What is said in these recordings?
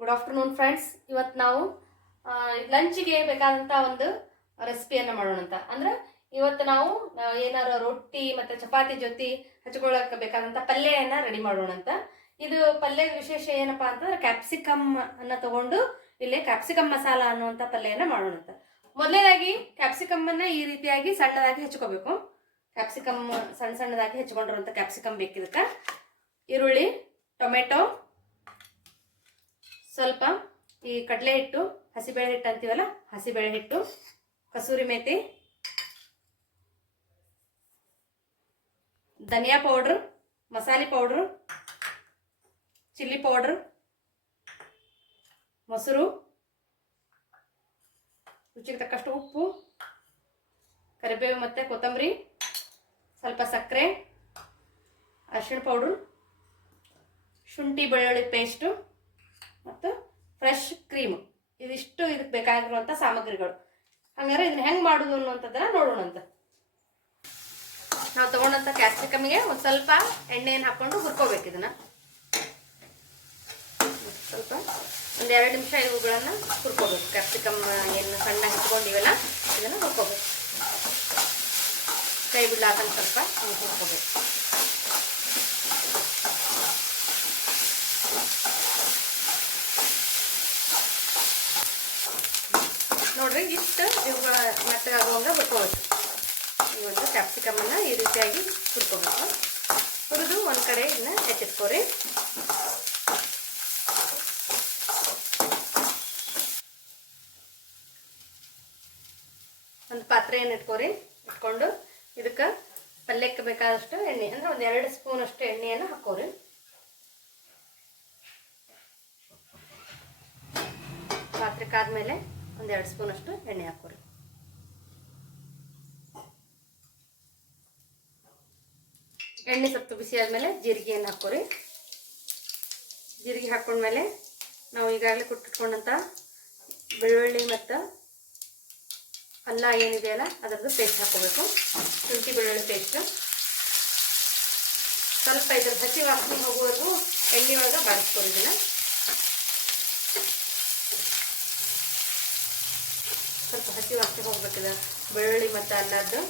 Good afternoon friends ಇವತ್ತು ನಾವು ಲಂಚಿಗೆ ಬೇಕಾದಂಥ ಒಂದು ರೆಸಿಪಿಯನ್ನು ಮಾಡೋಣ ಅಂತ. ಅಂದ್ರೆ ಇವತ್ತು ನಾವು ಏನಾರು ರೊಟ್ಟಿ ಮತ್ತು ಚಪಾತಿ ಜೊತೆ ಹಚ್ಕೊಳ್ಳೋಕೆ ಬೇಕಾದಂಥ ಪಲ್ಯನ ರೆಡಿ ಮಾಡೋಣ ಅಂತ. ಇದು ಪಲ್ಯದ ವಿಶೇಷ ಏನಪ್ಪಾ ಅಂತಂದ್ರೆ ಕ್ಯಾಪ್ಸಿಕಮ್ ಅನ್ನ ತಗೊಂಡು ಇಲ್ಲಿ ಕ್ಯಾಪ್ಸಿಕಮ್ ಮಸಾಲ ಅನ್ನುವಂಥ ಪಲ್ಯನ ಮಾಡೋಣ ಅಂತ. ಮೊದಲನೇದಾಗಿ ಕ್ಯಾಪ್ಸಿಕಮ್ ಅನ್ನ ಈ ರೀತಿಯಾಗಿ ಸಣ್ಣದಾಗಿ ಹೆಚ್ಕೋಬೇಕು. ಕ್ಯಾಪ್ಸಿಕಮ್ ಸಣ್ಣ ಸಣ್ಣದಾಗಿ ಹೆಚ್ಕೊಂಡಿರುವಂಥ ಕ್ಯಾಪ್ಸಿಕಮ್ ಬೇಕಿದಕ್ಕೆ ಈರುಳ್ಳಿ, ಟೊಮೆಟೊ ಸ್ವಲ್ಪ ಈ ಕಡಲೆ ಹಿಟ್ಟು, ಹಸಿಬೇಳೆ ಹಿಟ್ಟು ಅಂತೀವಲ್ಲ, ಹಸಿಬೇಳೆ ಹಿಟ್ಟು, ಕಸೂರಿ ಮೇಥಿ ಧನಿಯಾ ಪೌಡ್ರ್, ಮಸಾಲೆ ಪೌಡ್ರ್, ಚಿಲ್ಲಿ ಪೌಡ್ರ್, ಮೊಸರು, ರುಚಿಗೆ ತಕ್ಕಷ್ಟು ಉಪ್ಪು, ಕರಿಬೇವು ಮತ್ತು ಕೊತ್ತಂಬರಿ, ಸ್ವಲ್ಪ ಸಕ್ಕರೆ, ಅರಿಶಿಣ ಪೌಡ್ರು, ಶುಂಠಿ ಬೆಳ್ಳುಳ್ಳಿ ಪೇಸ್ಟು. ಮತ್ತು ಫ್ರೆಶ್ ಕ್ರೀಮ್. ಇದಿಷ್ಟು ಇದಕ್ಕೆ ಬೇಕಾಗಿರುವಂಥ ಸಾಮಗ್ರಿಗಳು. ಹಂಗಾರೆ ಇದನ್ನ ಹೆಂಗೆ ಮಾಡೋದು ಅನ್ನುವಂಥದ್ದನ್ನು ನೋಡೋಣ ಅಂತ ನಾವು ತಗೊಂಡಂಥ ಕ್ಯಾಪ್ಸಿಕಮ್ಗೆ ಒಂದು ಸ್ವಲ್ಪ ಎಣ್ಣೆಯನ್ನು ಹಾಕ್ಕೊಂಡು ಹುರ್ಕೋಬೇಕು ಇದನ್ನು. ಸ್ವಲ್ಪ ಒಂದು ಎರಡು ನಿಮಿಷ ಇವುಗಳನ್ನು ಹುರ್ಕೋಬೇಕು. ಕ್ಯಾಪ್ಸಿಕಮ್ ಏನು ಸಣ್ಣ ಹಿಟ್ಕೊಂಡಿವಲ್ಲ ಇದನ್ನು ಹುರ್ಕೋಬೇಕು. ಕೈ ಬಿಡ್ಲಾಕಂತ ಸ್ವಲ್ಪ ಹುರ್ಕೋಬೇಕು. ನೋಡ್ರಿ ಇಷ್ಟು ಇವುಗಳ ಮೆತ್ತಗಾಗುವಂಗ ಹುರ್ಕೋಬೇಕು ಇವತ್ತು ಕ್ಯಾಪ್ಸಿಕಮನ್ನು ಈ ರೀತಿಯಾಗಿ ಹುರ್ಕೋಬೇಕು. ಹುರಿದು ಒಂದು ಕಡೆ ಇದನ್ನ ಎತ್ತಿಟ್ಕೋರಿ. ಒಂದು ಪಾತ್ರೆಯನ್ನು ಇಟ್ಕೋರಿ. ಇಟ್ಕೊಂಡು ಇದಕ್ಕೆ ಪಲ್ಯಕ್ಕೆ ಬೇಕಾದಷ್ಟು ಎಣ್ಣೆ, ಅಂದ್ರೆ ಒಂದು ಎರಡು ಸ್ಪೂನ್ ಅಷ್ಟು ಎಣ್ಣೆಯನ್ನು ಹಾಕೋರಿ ಪಾತ್ರೆ ಕಾದ್ಮೇಲೆ ಒಂದು ಎರಡು ಸ್ಪೂನ್ ಅಷ್ಟು ಎಣ್ಣೆ ಹಾಕೋರಿ ಎಣ್ಣೆ ಸ್ವಲ್ಪ ಬಿಸಿ ಆದಮೇಲೆ ಜೀರಿಗೆಯನ್ನು ಹಾಕೋರಿ ಜೀರಿಗೆ ಹಾಕೊಂಡ್ಮೇಲೆ ನಾವು ಈಗಾಗಲೇ ಕುಟ್ಟಿಟ್ಕೊಂಡಂಥ ಬೆಳ್ಳುಳ್ಳಿ ಮತ್ತು ಅಲ್ಲ ಏನಿದೆಯಲ್ಲ ಅದರದ್ದು ಪೇಸ್ಟ್ ಹಾಕೋಬೇಕು ಶುಂಠಿ ಬೆಳ್ಳುಳ್ಳಿ ಪೇಸ್ಟ್ ಸ್ವಲ್ಪ ಇದ್ರ ಹಸಿ ವಾಸನೆ ಹೋಗುವವರೆಗೂ ಎಣ್ಣೆ ಒಳಗೆ ಬಾಡಿಸ್ಕೊರಿ ವಾಸನೆ ಹೋಗ್ಬೇಕಿದೆ. ಬೆಳ್ಳುಳ್ಳಿ ಮತ್ತು ಅಲ್ಲದ್ದು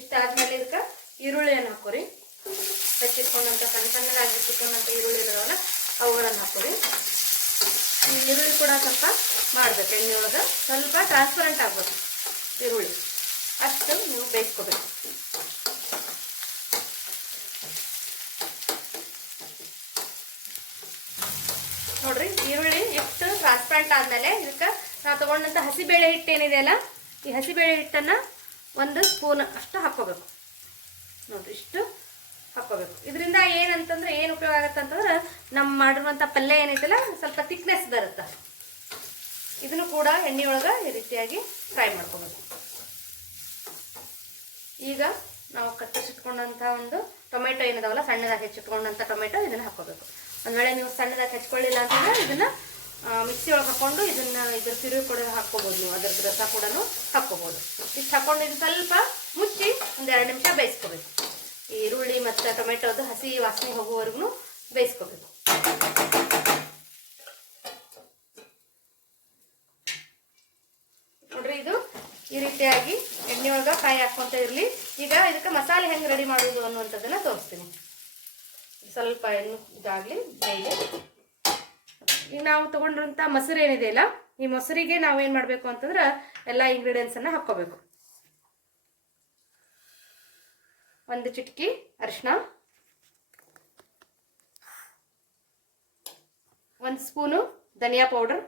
ಇಷ್ಟಾದ್ಮೇಲೆ ಇದಕ್ಕೆ ಈರುಳ್ಳಿಯನ್ನು ಹಾಕೋರಿ ಹೆಚ್ಚಿಟ್ಕೊಂಡಂಥ ಸಣ್ಣ ಸಣ್ಣದಾಗಿ ಹೆಚ್ಚಿಟ್ಕೊಂಡಂಥ ಈರುಳ್ಳಿ ಇದಾವಲ್ಲ ಅವುಗಳನ್ನು ಹಾಕೋರಿ ಈ ಈರುಳ್ಳಿ ಕೂಡ ಸ್ವಲ್ಪ ಮಾಡ್ಬೇಕು. ಎಣ್ಣೆ ಒಳಗೆ ಸ್ವಲ್ಪ ಟ್ರಾನ್ಸ್ಪರೆಂಟ್ ಆಗ್ಬೇಕು ಈರುಳ್ಳಿ. ಅಷ್ಟು ನೀವು ಬೇಯಿಸ್ಕೋಬೇಕು ನೋಡ್ರಿ ಈರುಳ್ಳಿ ಎಷ್ಟು ಆದಮೇಲೆ ಇದಕ್ಕೆ ನಾವು ತಗೊಂಡಂತ ಹಸಿಬೇಳೆ ಹಿಟ್ಟು ಏನಿದೆಯಲ್ಲ ಈ ಹಸಿಬೇಳೆ ಹಿಟ್ಟನ್ನು ಒಂದು ಸ್ಪೂನ್ ಅಷ್ಟು ಹಾಕೋಬೇಕು ನೋಡ್ರಿ, ಇಷ್ಟು ಹಾಕೋಬೇಕು ಇದರಿಂದ ಏನಂತಂದ್ರೆ ಏನು ಉಪಯೋಗ ಆಗತ್ತೆ ಅಂತಂದ್ರೆ ನಮ್ಮ ಮಾಡಿರುವಂಥ ಪಲ್ಯ ಏನೈತಲ್ಲ ಸ್ವಲ್ಪ ತಿಕ್ನೆಸ್ ಬರುತ್ತೆ. ಇದನ್ನು ಕೂಡ ಎಣ್ಣೆ ಒಳಗೆ ಈ ರೀತಿಯಾಗಿ ಫ್ರೈ ಮಾಡ್ಕೋಬೇಕು. ಈಗ ನಾವು ಕತ್ತರಿಸಿಟ್ಕೊಂಡಂಥ ಒಂದು ಟೊಮೆಟೊ ಏನಿದಾವಲ್ಲ, ಸಣ್ಣದಾಗಿ ಹೆಚ್ಚಿಟ್ಕೊಂಡಂಥ ಟೊಮೆಟೊ ಇದನ್ನು ಹಾಕೋಬೇಕು ಒಂದು ವೇಳೆ ನೀವು ಸಣ್ಣದಾಗಿ ಹೆಚ್ಕೊಳ್ಳಿಲ್ಲ ಅಂತಂದ್ರೆ ಇದನ್ನ ಮಿಕ್ಸಿ ಒಳಗೆ ಹಾಕೊಂಡು ಇದನ್ನ ಇದ್ರ ತಿರುವು ಕೂಡ ಹಾಕ್ಕೋಬೋದು ನೀವು. ಅದ್ರದ್ದು ರಸ ಕೂಡ ಹಾಕ್ಕೋಬೋದು. ಇಷ್ಟು ಹಾಕೊಂಡು ಇದು ಸ್ವಲ್ಪ ಮುಚ್ಚಿ ಒಂದು ಎರಡು ನಿಮಿಷ ಬೇಯಿಸ್ಕೋಬೇಕು. ಈರುಳ್ಳಿ ಮತ್ತು ಟೊಮೆಟೊದು ಹಸಿ ವಾಸನೆ ಹೋಗುವವರೆಗೂ ಬೇಯಿಸ್ಕೋಬೇಕು. ನೋಡ್ರಿ, ಇದು ಈ ರೀತಿಯಾಗಿ ಎಣ್ಣೆ ಒಳಗೆ ಕಾಯಿ ಹಾಕ್ಕೊಂತ ಇರಲಿ. ಈಗ ಇದಕ್ಕೆ ಮಸಾಲೆ ಹೆಂಗೆ ರೆಡಿ ಮಾಡೋದು ಅನ್ನುವಂಥದ್ದನ್ನ ತೋರಿಸ್ತೀನಿ. ಸ್ವಲ್ಪ ಎಣ್ಣೆ ಇದಾಗಲಿ, ಬೇಯ್ಲಿ. ಈಗ ನಾವು ತಗೊಂಡಿರೋಂಥ ಮೊಸರು ಏನಿದೆಯಲ್ಲ ಈ ಮೊಸರಿಗೆ ನಾವು ಏನು ಮಾಡಬೇಕು ಅಂತಂದ್ರೆ ಎಲ್ಲ ಇಂಗ್ರೀಡಿಯೆಂಟ್ಸನ್ನು ಹಾಕ್ಕೋಬೇಕು. ಒಂದು ಚಿಟಕಿ ಅರಿಶಿನ ಒಂದು ಸ್ಪೂನು ಧನಿಯಾ ಪೌಡರ್,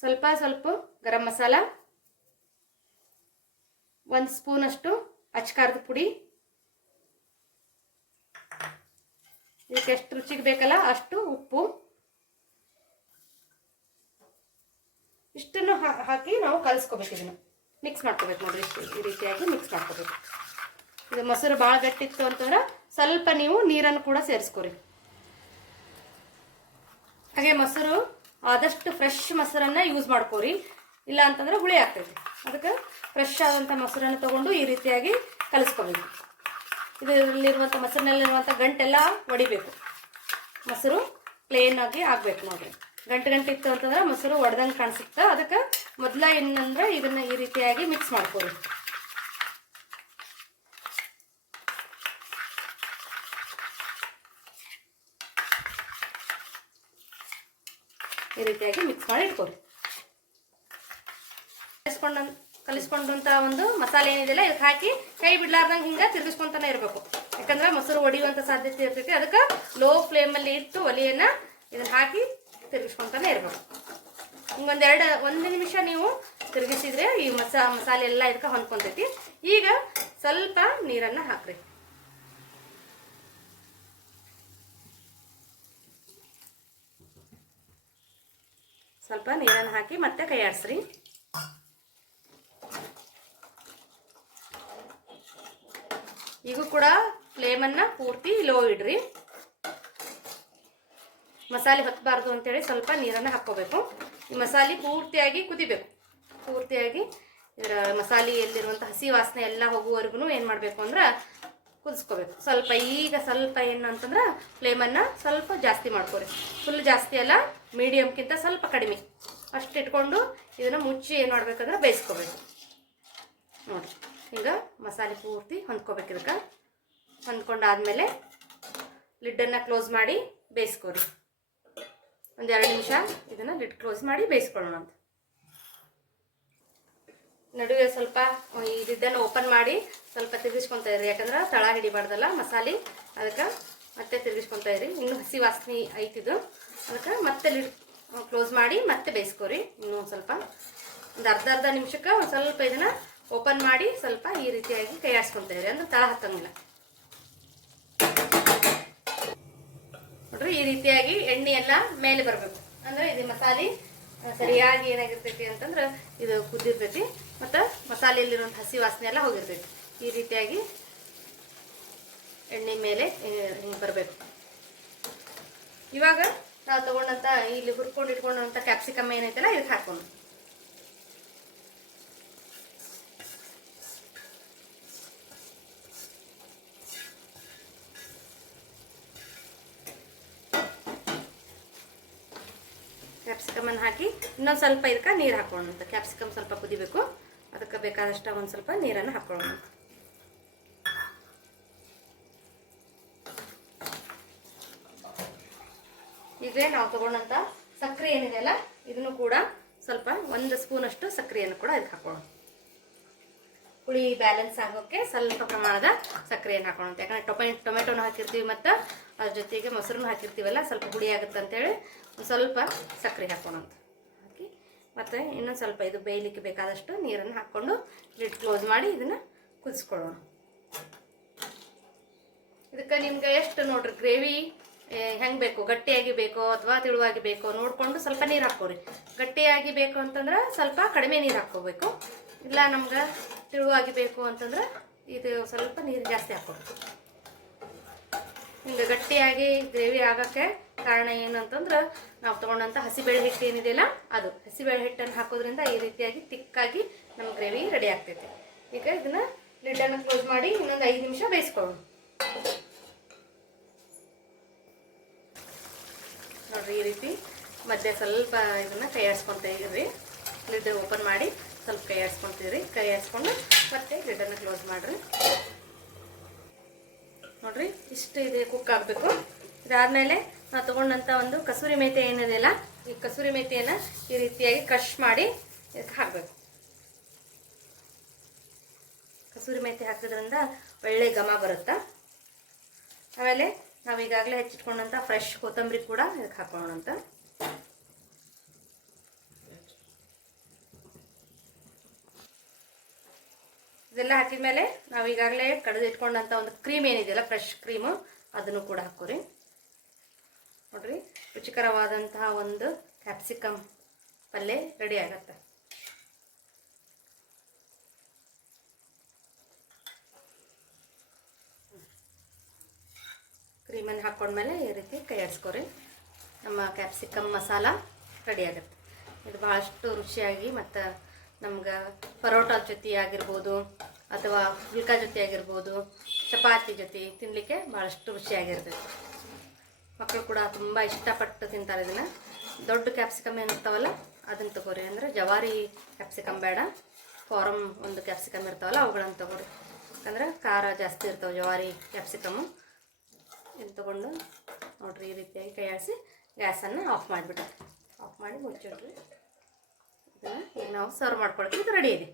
ಸ್ವಲ್ಪ ಸ್ವಲ್ಪ ಗರಂ ಮಸಾಲ, ಒಂದು ಸ್ಪೂನಷ್ಟು ಅಚ್ಕಾರದ ಪುಡಿ. ಇದಕ್ಕೆ ಎಷ್ಟು ರುಚಿಗೆ ಬೇಕಲ್ಲ ಅಷ್ಟು ಉಪ್ಪು. ಇಷ್ಟನ್ನು ಹಾಕಿ ನಾವು ಕಲಿಸ್ಕೋಬೇಕು ಇದನ್ನು. ಮಿಕ್ಸ್ ಮಾಡ್ಕೋಬೇಕು ನೋಡ್ರಿ ಈ ರೀತಿಯಾಗಿ ಮಿಕ್ಸ್ ಮಾಡ್ಕೋಬೇಕು. ಇದು ಮೊಸರು ಭಾಳ ಗಟ್ಟಿತ್ತು ಅಂತಂದ್ರೆ ಸ್ವಲ್ಪ ನೀವು ನೀರನ್ನು ಕೂಡ ಸೇರಿಸ್ಕೊರಿ. ಹಾಗೆ ಮೊಸರು ಆದಷ್ಟು ಫ್ರೆಶ್ ಮೊಸರನ್ನ ಯೂಸ್ ಮಾಡ್ಕೋರಿ. ಇಲ್ಲ ಅಂತಂದ್ರೆ ಹುಳಿ ಆಗ್ತೈತಿ. ಅದಕ್ಕೆ ಫ್ರೆಶ್ ಆದಂಥ ಮೊಸರನ್ನು ತಗೊಂಡು ಈ ರೀತಿಯಾಗಿ ಕಲಿಸ್ಕೋಬೇಕು. ಇದರಲ್ಲಿರುವಂಥ ಮೊಸರಿನಲ್ಲಿರುವಂಥ ಗಂಟೆಲ್ಲ ಒಡಿಬೇಕು. ಮೊಸರು ಪ್ಲೇನ್ ಆಗಿ ಆಗ್ಬೇಕು ನೋಡ್ರಿ. ಗಂಟೆ ಗಂಟೆ ಇತ್ತು ಅಂತಂದ್ರೆ ಮೊಸರು ಒಡೆದಂಗೆ ಕಾಣಿಸುತ್ತೆ. ಅದಕ್ಕೆ ಮೊದಲ ಏನಂದ್ರೆ ಇದನ್ನ ಈ ರೀತಿಯಾಗಿ ಮಿಕ್ಸ್ ಮಾಡ್ಕೊರಿ. ಈ ರೀತಿಯಾಗಿ ಮಿಕ್ಸ್ ಮಾಡಿ ಇಟ್ಕೊರಿ. ಕಲಿಸ್ಕೊಂಡಂತ ಒಂದು ಮಸಾಲೆ ಏನಿದೆಯಲ್ಲ, ಇದಕ್ಕೆ ಹಾಕಿ ಕೈ ಬಿಡ್ಲಾರ್ದಂಗೆ ಹಿಂಗೆ ತಿರುಗಿಸ್ಕೊಂತಾನೆ ಇರಬೇಕು. ಯಾಕಂದ್ರೆ ಮೊಸರು ಒಡಿಯುವಂತ ಸಾಧ್ಯತೆ ಇರ್ತೈತಿ. ಅದಕ್ಕೆ ಲೋ ಫ್ಲೇಮಲ್ಲಿ ಇಟ್ಟು ಒಲೆಯನ್ನ ಇದನ್ನ ಹಾಕಿ ತಿರುಗಿಸ್ಕೊಂತಾನೆ ಇರಬೇಕು. ಹಿಂಗೊಂದು ಎರಡು ಒಂದು ನಿಮಿಷ ನೀವು ತಿರುಗಿಸಿದ್ರೆ ಈ ಮಸಾ, ಮಸಾಲೆ ಎಲ್ಲ ಇದಕ್ಕೆ ಹೊಂದ್ಕೊಂತೈತಿ. ಈಗ ಸ್ವಲ್ಪ ನೀರನ್ನು ಹಾಕ್ರಿ. ಸ್ವಲ್ಪ ನೀರನ್ನು ಹಾಕಿ ಮತ್ತೆ ಕೈ ಆಡಿಸ್ರಿ ಈಗ ಕೂಡ ಫ್ಲೇಮನ್ನು ಪೂರ್ತಿ ಲೋ ಇಡ್ರಿ. ಮಸಾಲೆ ಹೊತ್ತಬಾರ್ದು ಅಂತೇಳಿ ಸ್ವಲ್ಪ ನೀರನ್ನು ಹಾಕ್ಕೋಬೇಕು. ಈ ಮಸಾಲೆ ಪೂರ್ತಿಯಾಗಿ ಕುದಿಬೇಕು. ಪೂರ್ತಿಯಾಗಿ ಇದರ ಮಸಾಲೆಯಲ್ಲಿರುವಂಥ ಹಸಿ ವಾಸನೆ ಎಲ್ಲ ಹೋಗುವವರೆಗೂ ಏನು ಮಾಡಬೇಕು ಅಂದ್ರೆ ಕುದಿಸ್ಕೋಬೇಕು. ಸ್ವಲ್ಪ ಈಗ ಸ್ವಲ್ಪ ಏನು ಅಂತಂದ್ರೆ ಫ್ಲೇಮನ್ನು ಸ್ವಲ್ಪ ಜಾಸ್ತಿ ಮಾಡ್ಕೋರಿ. ಫುಲ್ ಜಾಸ್ತಿ ಅಲ್ಲ ಮೀಡಿಯಮ್ಗಿಂತ ಸ್ವಲ್ಪ ಕಡಿಮೆ. ಅಷ್ಟು ಇಟ್ಕೊಂಡು ಇದನ್ನು ಮುಚ್ಚಿ ಏನು ಮಾಡ್ಬೇಕಂದ್ರೆ ಬೇಯಿಸ್ಕೋಬೇಕು. ನೋಡಿ ಈಗ ಮಸಾಲೆ ಪೂರ್ತಿ ಹೊಂದ್ಕೋಬೇಕು ಇದಕ್ಕೆ ಹೊಂದ್ಕೊಂಡಾದ್ಮೇಲೆ ಲಿಡ್ಡನ್ನು ಕ್ಲೋಸ್ ಮಾಡಿ ಬೇಯಿಸ್ಕೊರಿ. ಒಂದು ಎರಡು ನಿಮಿಷ ಇದನ್ನು ಲಿಡ್ ಕ್ಲೋಸ್ ಮಾಡಿ ಬೇಯಿಸ್ಕೊಳ್ಳೋಣ ನಡುವೆ ಸ್ವಲ್ಪ ಈ ಲಿಡ್ಡನ್ನು ಓಪನ್ ಮಾಡಿ ಸ್ವಲ್ಪ ತಿರುಗಿಸ್ಕೊತಾ ಇರಿ, ಯಾಕಂದ್ರೆ ತಳ ಹಿಡಿಬಾರ್ದಲ್ಲ ಮಸಾಲೆ. ಅದಕ್ಕೆ ಮತ್ತೆ ತಿರುಗಿಸ್ಕೊತಾ ಇರಿ. ಇನ್ನು ಹಸಿ ವಾಸನೆ ಐತಿದು ಅದಕ್ಕೆ ಮತ್ತೆ ಲಿಡ್ ಕ್ಲೋಸ್ ಮಾಡಿ ಮತ್ತೆ ಬೇಯಿಸ್ಕೊರಿ. ಇನ್ನೂ ಸ್ವಲ್ಪ ಒಂದು ಅರ್ಧ ಅರ್ಧ ನಿಮಿಷಕ್ಕೆ ಒಂದು ಸ್ವಲ್ಪ ಇದನ್ನು ಓಪನ್ ಮಾಡಿ ಸ್ವಲ್ಪ ಈ ರೀತಿಯಾಗಿ ಕೈ ಆಡಿಸ್ಕೊತಾ ಇರಿ. ಅಂದ್ರೆ ತಳ ಹತ್ತಂಗಿಲ್ಲ. ನೋಡ್ರಿ, ಈ ರೀತಿಯಾಗಿ ಎಣ್ಣೆ ಎಲ್ಲ ಮೇಲೆ ಬರಬೇಕು. ಅಂದ್ರೆ ಇದು ಮಸಾಲೆ ಸರಿಯಾಗಿ ಏನಾಗಿರ್ತೈತಿ ಅಂತಂದ್ರೆ ಇದು ಕುದ್ದಿರ್ತೈತಿ. ಮತ್ತು ಮಸಾಲೆಯಲ್ಲಿರುವಂಥ ಹಸಿ ವಾಸನೆ ಎಲ್ಲ ಹೋಗಿರ್ತೈತಿ. ಈ ರೀತಿಯಾಗಿ ಎಣ್ಣೆ ಮೇಲೆ ಹಿಂಗೆ ಬರಬೇಕು. ಇವಾಗ ನಾವು ತಗೊಂಡಂತ ಇಲ್ಲಿ ಹುರ್ಕೊಂಡು ಇಟ್ಕೊಂಡಂತ ಕ್ಯಾಪ್ಸಿಕಮ್ ಏನೈತಲ್ಲ, ಇದಕ್ಕೆ ಹಾಕೊಂಡು ಕ್ಯಾಪ್ಸಿಕಮನ್ನು ಹಾಕಿ ಇನ್ನೊಂದು ಸ್ವಲ್ಪ ಇದಕ್ಕೆ ನೀರು ಹಾಕೊಳ್ಳೋಣ ಕ್ಯಾಪ್ಸಿಕಮ್ ಸ್ವಲ್ಪ ಕುದಿಬೇಕು. ಅದಕ್ಕೆ ಬೇಕಾದಷ್ಟು ಒಂದು ಸ್ವಲ್ಪ ನೀರನ್ನು ಹಾಕೊಳ್ಳೋಣ. ಈಗ ನಾವು ತಗೊಂಡಂತ ಸಕ್ಕರೆ ಏನಿದೆಯಲ್ಲ ಇದನ್ನು ಕೂಡ ಸ್ವಲ್ಪ ಒಂದು ಸ್ಪೂನಷ್ಟು ಸಕ್ಕರೆಯನ್ನು ಕೂಡ ಇದಕ್ಕೆ ಹಾಕೊಳ್ಳೋಣ. ಹುಳಿ ಬ್ಯಾಲೆನ್ಸ್ ಆಗೋಕ್ಕೆ ಸ್ವಲ್ಪ ಪ್ರಮಾಣದ ಸಕ್ಕರೆಯನ್ನು ಹಾಕೋಣಂತೆ ಯಾಕಂದ್ರೆ ಟೊಮೆ, ಟೊಮೆಟೊನ ಹಾಕಿರ್ತೀವಿ ಮತ್ತು ಅದ್ರ ಜೊತೆಗೆ ಮೊಸರನ್ನು ಹಾಕಿರ್ತೀವಲ್ಲ, ಸ್ವಲ್ಪ ಹುಳಿ ಆಗುತ್ತೆ ಅಂತೇಳಿ ಒಂದು ಸ್ವಲ್ಪ ಸಕ್ಕರೆ ಅಂತ ಹಾಕಿ ಮತ್ತು ಇನ್ನೊಂದು ಸ್ವಲ್ಪ ಇದು ಬೇಯಲಿಕ್ಕೆ ಬೇಕಾದಷ್ಟು ನೀರನ್ನು ಹಾಕ್ಕೊಂಡು ಲಿಡ್ ಕ್ಲೋಸ್ ಮಾಡಿ ಇದನ್ನು ಕುದಿಸ್ಕೊಳ್ಳೋಣ. ಇದಕ್ಕೆ ನಿಮ್ಗೆ ಎಷ್ಟು ನೋಡ್ರಿ, ಗ್ರೇವಿ ಹೆಂಗೆ ಬೇಕು? ಗಟ್ಟಿಯಾಗಿ ಬೇಕೋ ಅಥವಾ ತಿಳುವಾಗಿ ಬೇಕೋ ನೋಡಿಕೊಂಡು ಸ್ವಲ್ಪ ನೀರು ಹಾಕೋರಿ ಗಟ್ಟಿಯಾಗಿ ಬೇಕು ಅಂತಂದ್ರೆ ಸ್ವಲ್ಪ ಕಡಿಮೆ ನೀರು ಹಾಕ್ಕೋಬೇಕು. ಇಲ್ಲ, ನಮ್ಗೆ ತಿಳುವಾಗಿ ಬೇಕು ಅಂತಂದ್ರೆ ಇದು ಸ್ವಲ್ಪ ನೀರು ಜಾಸ್ತಿ ಹಾಕೋಬೇಕು ಹಿಂಗೆ ಗಟ್ಟಿಯಾಗಿ ಗ್ರೇವಿ ಆಗೋಕ್ಕೆ ಕಾರಣ ಏನು ಅಂತಂದ್ರೆ ನಾವು ತೊಗೊಂಡಂಥ ಹಸಿಬೇಳೆ ಹಿಟ್ಟು ಏನಿದೆಯಲ್ಲ ಅದು. ಹಸಿಬೇಳೆ ಹಿಟ್ಟನ್ನು ಹಾಕೋದ್ರಿಂದ ಈ ರೀತಿಯಾಗಿ ತಿಕ್ಕಾಗಿ ನಮ್ಮ ಗ್ರೇವಿ ರೆಡಿ ಆಗ್ತೈತೆ. ಈಗ ಇದನ್ನ ಲಿಡ್ಡನ್ನು ಕ್ಲೋಸ್ ಮಾಡಿ ಇನ್ನೊಂದು ಐದು ನಿಮಿಷ ಬೇಯಿಸ್ಕೊಳ್ಳೋಣ. ನೋಡ್ರಿ ಈ ರೀತಿ ಮಧ್ಯೆ ಸ್ವಲ್ಪ ಇದನ್ನ ತಯಾರಿಸ್ಕೊಂತ ಇದ್ರಿ ಲಿಡ್ ಓಪನ್ ಮಾಡಿ ಸ್ವಲ್ಪ ಕೈ ಆಡಿಸ್ಕೊಂತೀರಿ ಕೈ ಹಾಸ್ಕೊಂಡು ಮತ್ತೆ ಗಿಡನ ಕ್ಲೋಸ್ ಮಾಡಿರಿ. ನೋಡ್ರಿ, ಇಷ್ಟು ಇದೆ ಕುಕ್ ಆಗಬೇಕು. ಇದಾದಮೇಲೆ ನಾವು ತೊಗೊಂಡಂಥ ಒಂದು ಕಸೂರಿ ಮೇಥಿ ಏನಿದೆಯಲ್ಲ ಈ ಕಸೂರಿ ಮೇಥಿಯನ್ನು ಈ ರೀತಿಯಾಗಿ ಕ್ರಶ್ ಮಾಡಿ ಹಾಕಬೇಕು. ಕಸೂರಿ ಮೇಥಿ ಹಾಕೋದ್ರಿಂದ ಒಳ್ಳೆ ಘಮ ಬರುತ್ತೆ? ಆಮೇಲೆ ನಾವು ಈಗಾಗಲೇ ಹೆಚ್ಚಿಟ್ಕೊಂಡಂಥ ಫ್ರೆಶ್ ಕೊತ್ತಂಬರಿ ಕೂಡ ಇದಕ್ಕೆ ಹಾಕೋಣ ಅಂತ ಹಾಕಿದ ಮೇಲೆ ನಾವು ಈಗಾಗಲೇ ಕಡಿದು ಇಟ್ಕೊಂಡಂತ ಒಂದು ಕ್ರೀಮ್ ಏನಿದೆಯಲ್ಲ ಫ್ರೆಶ್ ಕ್ರೀಮು ಅದನ್ನು ಕೂಡ ಹಾಕೋರಿ ನೋಡ್ರಿ, ರುಚಿಕರವಾದಂತಹ ಒಂದು ಕ್ಯಾಪ್ಸಿಕಮ್ ಪಲ್ಯ ರೆಡಿ ಆಗತ್ತೆ. ಕ್ರೀಮನ್ನು ಹಾಕ್ಕೊಂಡ್ಮೇಲೆ ಈ ರೀತಿ ಕೈ ಆಡಿಸ್ಕೊರಿ ನಮ್ಮ ಕ್ಯಾಪ್ಸಿಕಮ್ ಮಸಾಲ ರೆಡಿ ಆಗುತ್ತೆ. ಇದು ಭಾಳಷ್ಟು ರುಚಿಯಾಗಿ ಮತ್ತು ನಮ್ಗೆ ಪರೋಟ ಜೊತೆ ಆಗಿರ್ಬೋದು ಅಥವಾ ಫುಲ್ಕಾ ಜೊತೆ ಆಗಿರ್ಬೋದು ಚಪಾತಿ ಜೊತೆ ತಿನ್ನಲಿಕ್ಕೆ ಭಾಳಷ್ಟು ರುಚಿಯಾಗಿರ್ತೈತೆ. ಮಕ್ಕಳು ಕೂಡ ತುಂಬ ಇಷ್ಟಪಟ್ಟು ತಿಂತಾರೆ ಇದನ್ನು. ದೊಡ್ಡ ಕ್ಯಾಪ್ಸಿಕಮ್ ಏನಿರ್ತಾವಲ್ಲ ಅದನ್ನು ತಗೋರಿ. ಅಂದರೆ ಜವಾರಿ ಕ್ಯಾಪ್ಸಿಕಮ್ ಬೇಡ ಫಾರಮ್ ಒಂದು ಕ್ಯಾಪ್ಸಿಕಮ್ ಇರ್ತಾವಲ್ಲ, ಅವುಗಳನ್ನು ತಗೋರಿ. ಯಾಕಂದ್ರೆ ಖಾರ ಜಾಸ್ತಿ ಇರ್ತಾವೆ ಜವಾರಿ ಕ್ಯಾಪ್ಸಿಕಮ್ಮು ಇದನ್ನು ತಗೊಂಡು ನೋಡ್ರಿ ಈ ರೀತಿಯಾಗಿ ಕೈಯಾಡಿಸಿ ಗ್ಯಾಸನ್ನು ಆಫ್ ಮಾಡಿಬಿಟ್ಟು, ಆಫ್ ಮಾಡಿ ಮುಚ್ಚಿಡ್ರಿ ಇದನ್ನು ಈಗ ನಾವು ಸರ್ವ್ ಮಾಡ್ಕೊಳಕ್ಕೆ ಇದು ರೆಡಿ ಇದೆ.